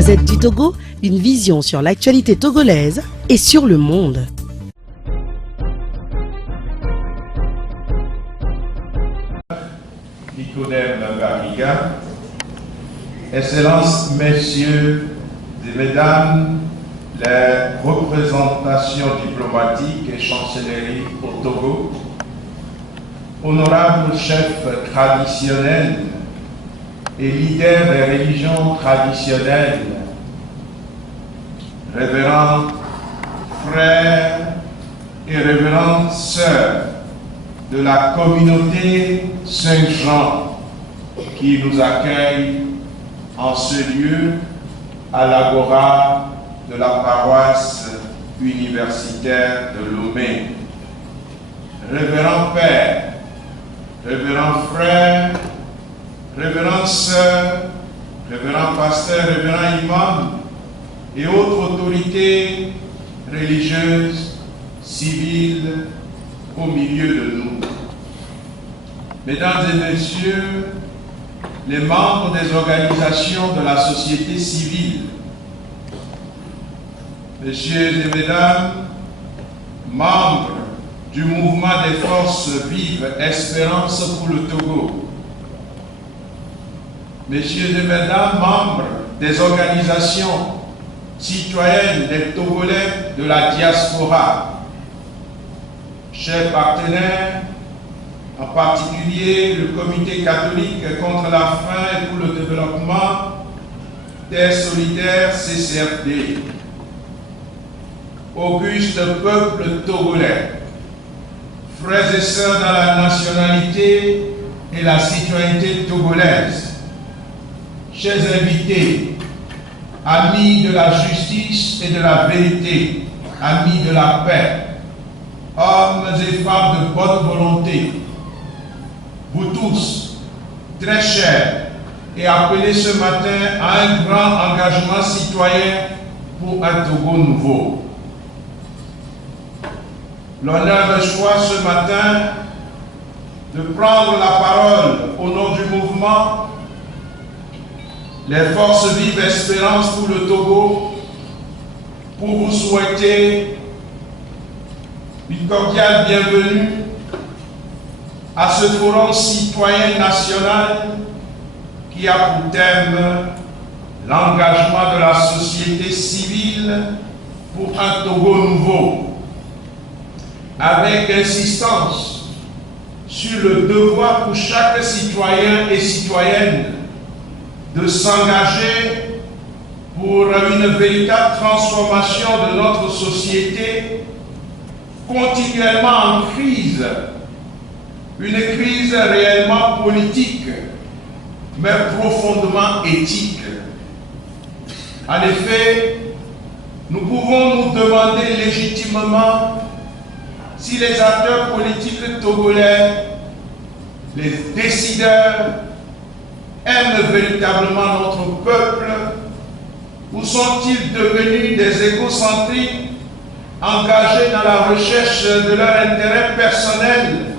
Gazette du Togo, une vision sur l'actualité togolaise et sur le monde. Nicodème Barriga, Excellences, Messieurs et Mesdames, les représentations diplomatiques et chancelleries au Togo, honorables chefs traditionnels et leaders des religions traditionnelles, révérends frères et révérentes sœurs de la communauté Saint-Jean qui nous accueille en ce lieu à l'agora de la paroisse universitaire de Lomé. Révérends pères, révérends frères, révérends sœurs, révérends pasteurs, révérends imams et autres autorités religieuses, civiles, au milieu de nous. Mesdames et messieurs, les membres des organisations de la société civile, messieurs et mesdames, membres du mouvement des forces vives Espérance pour le Togo, messieurs et mesdames, membres des organisations citoyennes des Togolais de la diaspora, chers partenaires, en particulier le Comité catholique contre la faim et pour le développement, Terre solidaire CCFD, auguste peuple togolais, frères et sœurs dans la nationalité et la citoyenneté togolaise, chers invités, amis de la justice et de la vérité, amis de la paix, hommes et femmes de bonne volonté, vous tous, très chers, et appelés ce matin à un grand engagement citoyen pour un Togo nouveau. L'honneur me choisit ce matin de prendre la parole au nom du mouvement Les Forces Vives Espérance pour le Togo pour vous souhaiter une cordiale bienvenue à ce forum citoyen national qui a pour thème l'engagement de la société civile pour un Togo nouveau, avec insistance sur le devoir pour chaque citoyen et citoyenne de s'engager pour une véritable transformation de notre société continuellement en crise, une crise réellement politique, mais profondément éthique. En effet, nous pouvons nous demander légitimement si les acteurs politiques togolais, les décideurs, aiment véritablement notre peuple, ou sont-ils devenus des égocentriques engagés dans la recherche de leur intérêt personnel,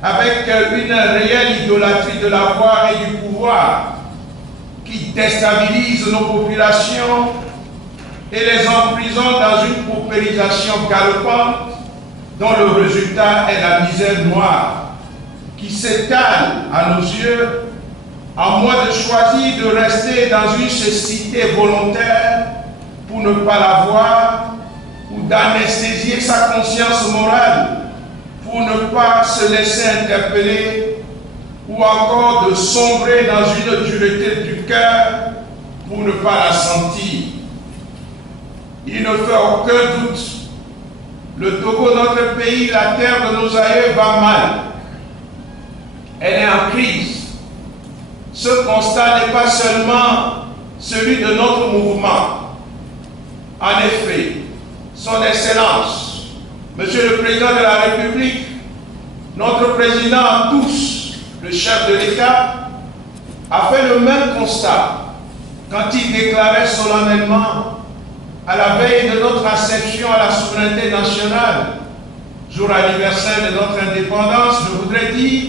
avec une réelle idolâtrie de la voix et du pouvoir qui déstabilise nos populations et les emprisonne dans une paupérisation galopante dont le résultat est la misère noire qui s'étale à nos yeux, à moins de choisir de rester dans une cécité volontaire pour ne pas la voir, ou d'anesthésier sa conscience morale pour ne pas se laisser interpeller, ou encore de sombrer dans une dureté du cœur pour ne pas la sentir. Il ne fait aucun doute, le Togo, notre pays, la terre de nos aïeux, va mal. Elle est en crise. Ce constat n'est pas seulement celui de notre mouvement. En effet, Son Excellence, Monsieur le Président de la République, notre Président à tous, le chef de l'État, a fait le même constat quand il déclarait solennellement, à la veille de notre accession à la souveraineté nationale, jour anniversaire de notre indépendance, je voudrais dire,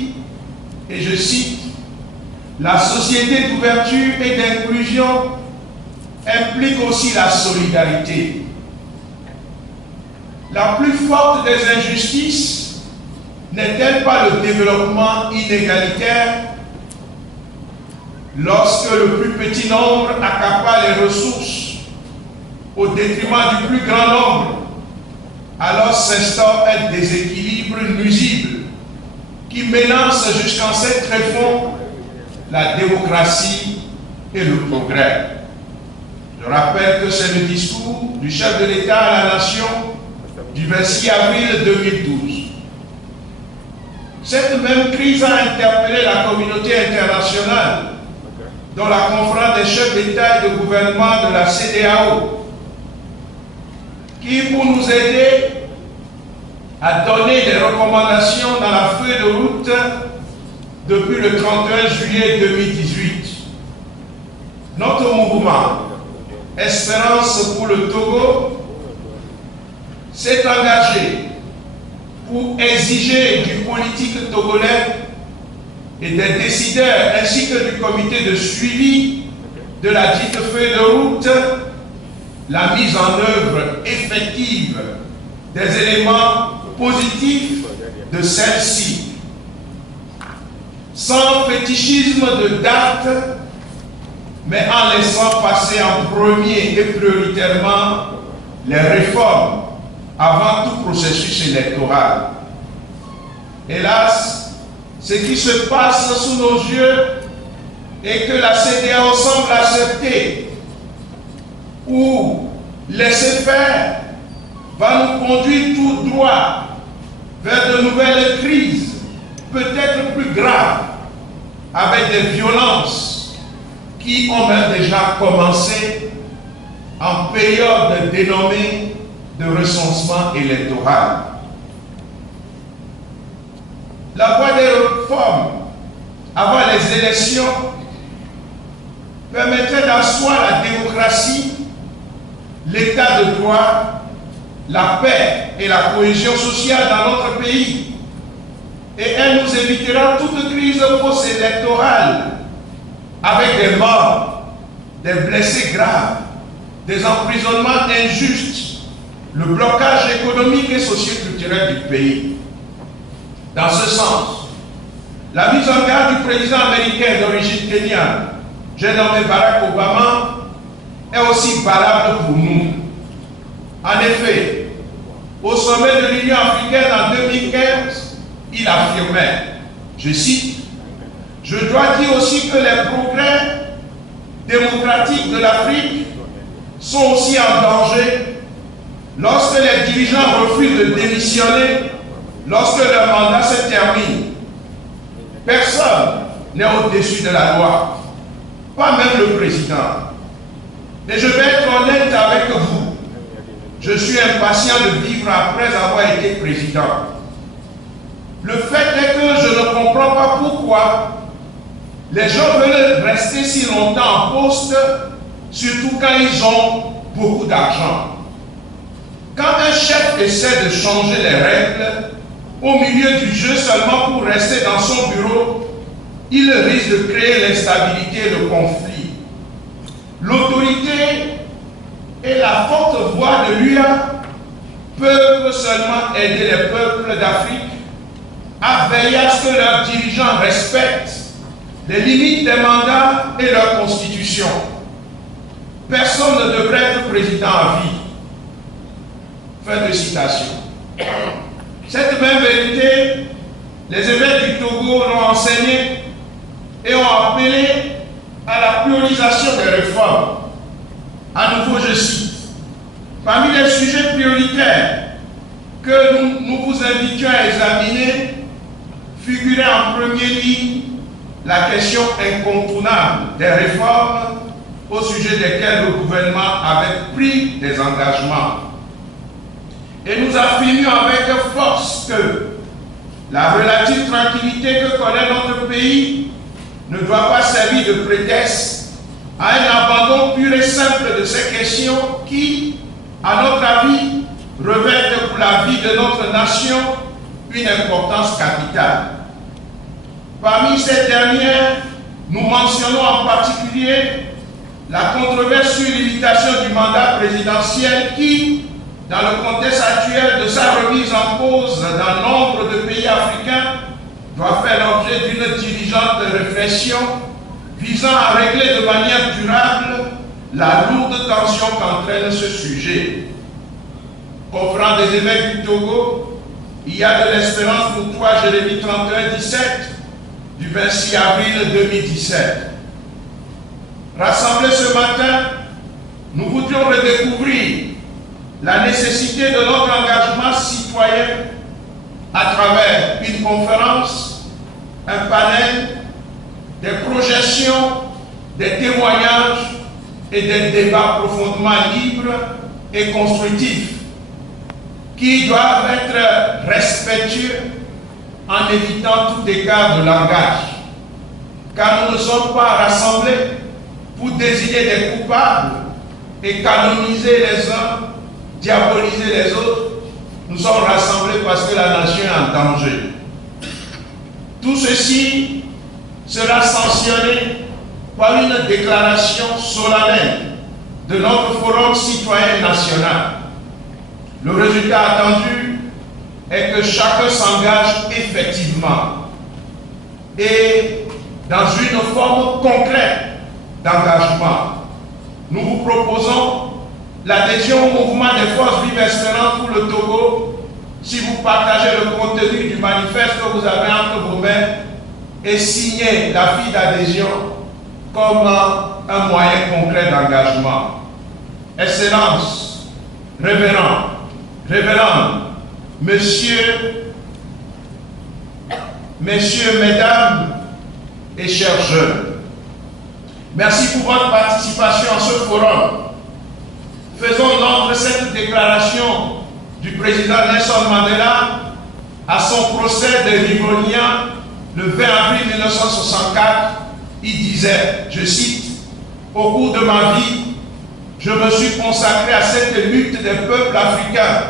et je cite, « La société d'ouverture et d'inclusion implique aussi la solidarité. La plus forte des injustices n'est-elle pas le développement inégalitaire? Lorsque le plus petit nombre accapare les ressources au détriment du plus grand nombre, alors s'instaure un déséquilibre nuisible qui menace jusqu'en ses tréfonds la démocratie et le progrès. Je rappelle que c'est le discours du chef de l'État à la nation du 26 avril 2012. Cette même crise a interpellé la communauté internationale, dont la conférence des chefs d'État et de gouvernement de la CEDEAO, qui, pour nous aider à donner des recommandations dans la feuille de route depuis le 31 juillet 2018, notre mouvement Espérance pour le Togo s'est engagé pour exiger du politique togolais et des décideurs ainsi que du comité de suivi de la dite feuille de route la mise en œuvre effective des éléments positifs de celle-ci, sans fétichisme de date, mais en laissant passer en premier et prioritairement les réformes avant tout processus électoral. Hélas, ce qui se passe sous nos yeux et que la CEDEAO semble accepter ou laisser faire va nous conduire tout droit vers de nouvelles crises, peut-être plus graves, avec des violences qui ont même déjà commencé en période dénommée de recensement électoral. La voie des réformes avant les élections permettrait d'asseoir la démocratie, l'état de droit, la paix et la cohésion sociale dans notre pays. Et elle nous évitera toute crise post-électorale avec des morts, des blessés graves, des emprisonnements injustes, le blocage économique et socio-culturel du pays. Dans ce sens, la mise en garde du président américain d'origine kenyane, j'ai nommé Barack Obama, est aussi valable pour nous. En effet, au sommet de l'Union africaine en 2015, il affirmait, je cite, « Je dois dire aussi que les progrès démocratiques de l'Afrique sont aussi en danger lorsque les dirigeants refusent de démissionner lorsque leur mandat se termine. Personne n'est au-dessus de la loi, pas même le président. Et je vais être honnête avec vous. Je suis impatient de vivre après avoir été président. Le fait est que je ne comprends pas pourquoi les gens veulent rester si longtemps en poste, surtout quand ils ont beaucoup d'argent. Quand un chef essaie de changer les règles au milieu du jeu seulement pour rester dans son bureau, il risque de créer l'instabilité et le conflit. L'autorité et la forte voix de l'UA peuvent seulement aider les peuples d'Afrique à veiller à ce que leurs dirigeants respectent les limites des mandats et leur constitution. Personne ne devrait être président à vie. Fin de citation. Cette même vérité, les évêques du Togo l'ont enseignée et ont appelé à la priorisation des réformes. À nouveau, je cite, parmi les sujets prioritaires que nous vous invitions à examiner, figurait en première ligne la question incontournable des réformes au sujet desquelles le gouvernement avait pris des engagements. Et nous affirmions avec force que la relative tranquillité que connaît notre pays ne doit pas servir de prétexte à un abandon pur et simple de ces questions qui, à notre avis, revêtent pour la vie de notre nation une importance capitale. Parmi ces dernières, nous mentionnons en particulier la controverse sur l'imitation du mandat présidentiel qui, dans le contexte actuel de sa remise en cause dans nombre de pays africains, doit faire l'objet d'une diligente réflexion visant à régler de manière durable la lourde tension qu'entraîne ce sujet. Conférence des évêques du Togo, il y a de l'espérance pour toi, Jérémie 31-17, du 26 avril 2017. Rassemblés ce matin, nous voudrions redécouvrir la nécessité de notre engagement citoyen à travers une conférence, un panel, des projections, des témoignages et des débats profondément libres et constructifs qui doivent être respectueux en évitant tout écart de langage. Car nous ne sommes pas rassemblés pour désigner des coupables et canoniser les uns, diaboliser les autres. Nous sommes rassemblés parce que la nation est en danger. Tout ceci sera sanctionné par une déclaration solennelle de notre Forum citoyen national. Le résultat attendu est que chacun s'engage effectivement et dans une forme concrète d'engagement. Nous vous proposons l'adhésion au mouvement des forces vives espérantes pour le Togo si vous partagez le contenu du manifeste que vous avez entre vos mains et signez la fiche d'adhésion comme un moyen concret d'engagement. Excellences, révérends, révérendes, messieurs, mesdames et chers jeunes, merci pour votre participation à ce forum. Faisons l'ordre de cette déclaration du président Nelson Mandela à son procès de Rivonia le 20 avril 1964. Il disait, je cite, « Au cours de ma vie, je me suis consacré à cette lutte des peuples africains.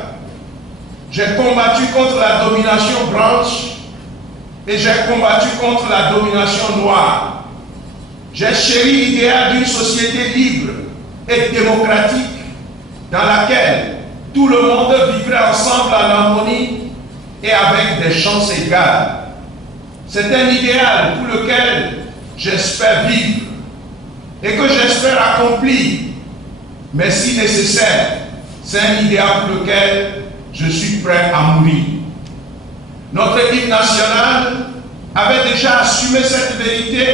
J'ai combattu contre la domination blanche et j'ai combattu contre la domination noire. J'ai chéri l'idéal d'une société libre et démocratique dans laquelle tout le monde vivrait ensemble en harmonie et avec des chances égales. C'est un idéal pour lequel j'espère vivre et que j'espère accomplir. Mais si nécessaire, c'est un idéal pour lequel je suis prêt à mourir. » Notre équipe nationale avait déjà assumé cette vérité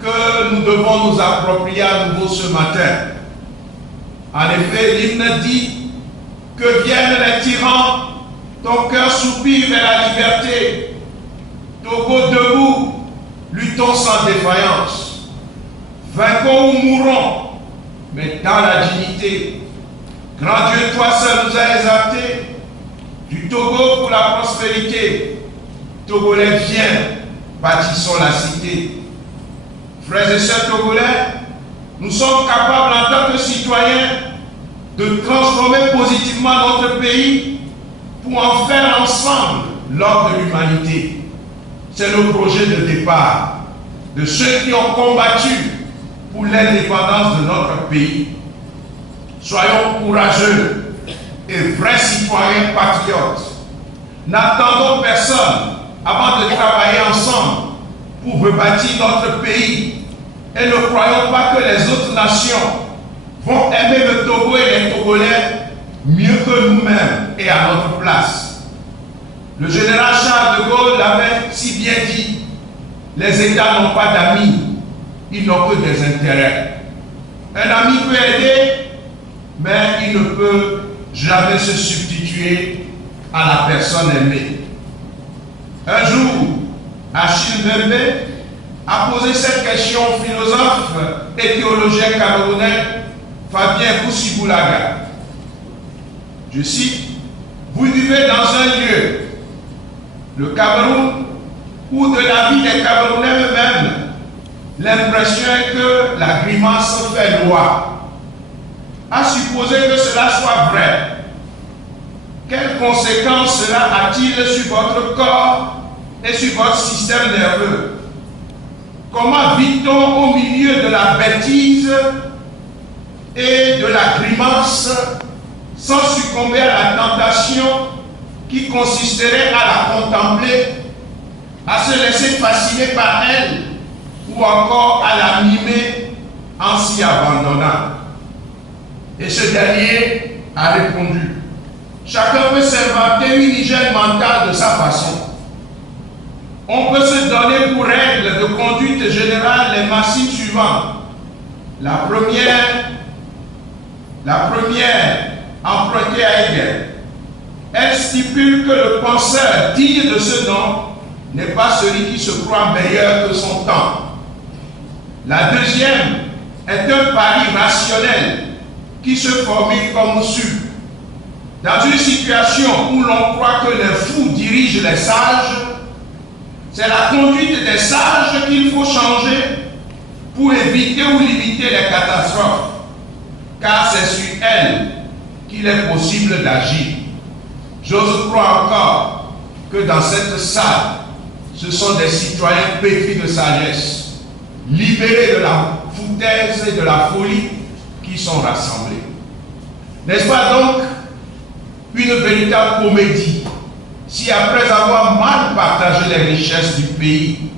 que nous devons nous approprier à nouveau ce matin. En effet, l'hymne dit que viennent les tyrans, ton cœur soupire vers la liberté. Togo debout, luttons sans défaillance. Vainquons ou mourons, mais dans la dignité. Grand Dieu, toi seul nous as exaltés. Du Togo pour la prospérité. Togolais, viens, bâtissons la cité. Frères et sœurs togolais, nous sommes capables en tant que citoyens de transformer positivement notre pays pour en faire ensemble l'ordre de l'humanité. C'est le projet de départ de ceux qui ont combattu pour l'indépendance de notre pays. Soyons courageux et vrais citoyens patriotes. N'attendons personne avant de travailler ensemble pour rebâtir notre pays. Et ne croyons pas que les autres nations vont aimer le Togo et les Togolais mieux que nous-mêmes et à notre place. Le général Charles de Gaulle l'avait si bien dit, les États n'ont pas d'amis, ils n'ont que des intérêts. Un ami peut aider, mais il ne peut jamais se substituer à la personne aimée. Un jour, Achille Mbembe a posé cette question au philosophe et théologien camerounais Fabien Boussi-Boulaga. Je cite, « Vous vivez dans un lieu, le Cameroun, où de la vie des Camerounais eux-mêmes, l'impression est que la grimace fait loi. À supposer que cela soit vrai, quelles conséquences cela a-t-il sur votre corps et sur votre système nerveux? Comment vit-on au milieu de la bêtise et de la grimace sans succomber à la tentation qui consisterait à la contempler, à se laisser fasciner par elle ou encore à la mimer en s'y abandonnant. Et ce dernier a répondu: chacun peut s'inventer une hygiène mentale de sa façon. On peut se donner pour règle de conduite générale les maximes suivantes. La première empruntée à Hegel. Elle stipule que le penseur digne de ce nom n'est pas celui qui se croit meilleur que son temps. La deuxième est un pari rationnel qui se formule comme suit. Dans une situation où l'on croit que les fous dirigent les sages, c'est la conduite des sages qu'il faut changer pour éviter ou limiter les catastrophes, car c'est sur elles qu'il est possible d'agir. J'ose croire encore que dans cette salle, ce sont des citoyens pétris de sagesse, libérés de la foutaise et de la folie qui sont rassemblés. N'est-ce pas donc une véritable comédie si après avoir mal partagé les richesses du pays,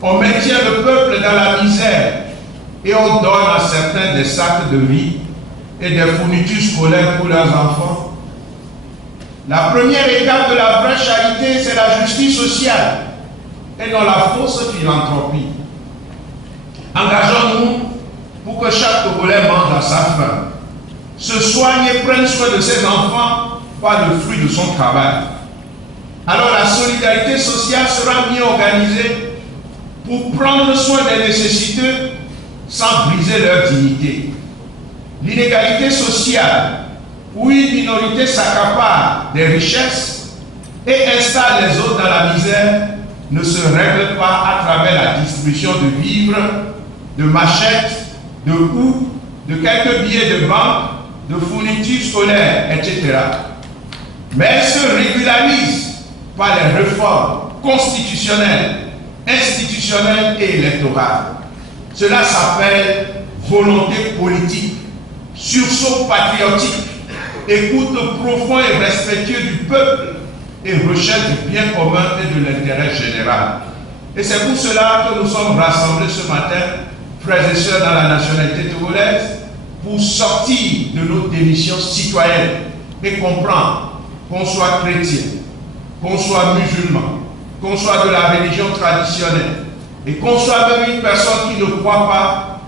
on maintient le peuple dans la misère et on donne à certains des sacs de riz et des fournitures scolaires pour leurs enfants? La première étape de la vraie charité, c'est la justice sociale et non la fausse philanthropie. Engageons-nous pour que chaque Togolais mange à sa faim, se soigne et prenne soin de ses enfants par le fruit de son travail. Alors la solidarité sociale sera mieux organisée pour prendre soin des nécessiteux sans briser leur dignité. L'inégalité sociale, où une minorité s'accapare des richesses et installe les autres dans la misère, ne se règle pas à travers la distribution de vivres, de machettes, de houes, de quelques billets de banque, de fournitures scolaires, etc. Mais elle se régularise par les réformes constitutionnelles, institutionnelles et électorales. Cela s'appelle volonté politique, sursaut patriotique, écoute profond et respectueux du peuple et recherche du bien commun et de l'intérêt général. Et c'est pour cela que nous sommes rassemblés ce matin, frères et sœurs dans la nationalité togolaise, pour sortir de nos démissions citoyennes et comprendre qu'on soit chrétien, qu'on soit musulman, qu'on soit de la religion traditionnelle et qu'on soit même une personne qui ne croit pas,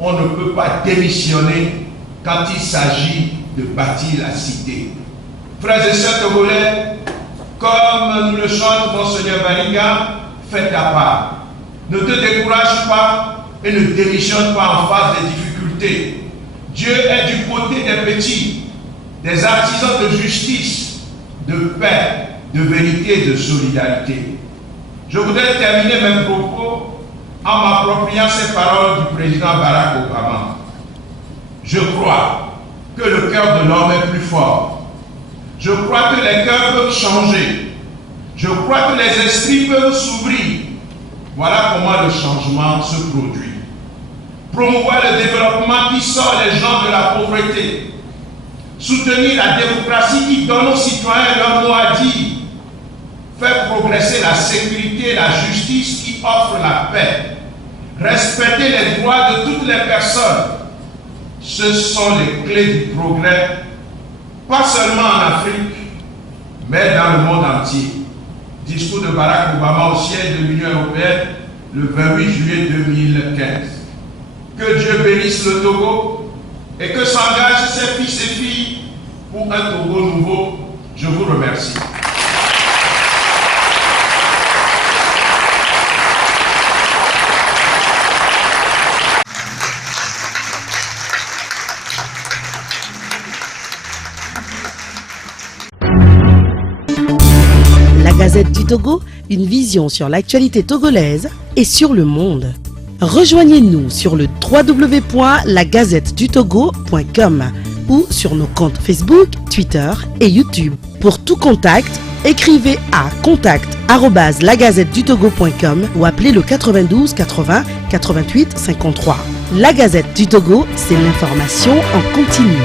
on ne peut pas démissionner quand il s'agit de bâtir la cité. Frères et sœurs togolais, comme nous le chante Monseigneur Baliga, fais ta part. Ne te décourage pas et ne démissionne pas en face des difficultés. Dieu est du côté des petits, des artisans de justice, de paix, de vérité et de solidarité. Je voudrais terminer mes propos en m'appropriant ces paroles du président Barack Obama. Je crois que le cœur de l'homme est plus fort. Je crois que les cœurs peuvent changer. Je crois que les esprits peuvent s'ouvrir. Voilà comment le changement se produit. Promouvoir le développement qui sort les gens de la pauvreté. Soutenir la démocratie qui donne aux citoyens leur mot à dire. Faire progresser la sécurité et la justice qui offrent la paix. Respecter les droits de toutes les personnes. Ce sont les clés du progrès, pas seulement en Afrique, mais dans le monde entier. Discours de Barack Obama au siège de l'Union européenne le 28 juillet 2015. Que Dieu bénisse le Togo et que s'engagent ses fils et filles pour un Togo nouveau. Je vous remercie. La Gazette du Togo, une vision sur l'actualité togolaise et sur le monde. Rejoignez-nous sur le www.lagazettedutogo.com ou sur nos comptes Facebook, Twitter et YouTube. Pour tout contact, Écrivez à contact@lagazettedutogo.com ou appelez le 92 80 88 53. La Gazette du Togo, c'est l'information en continu.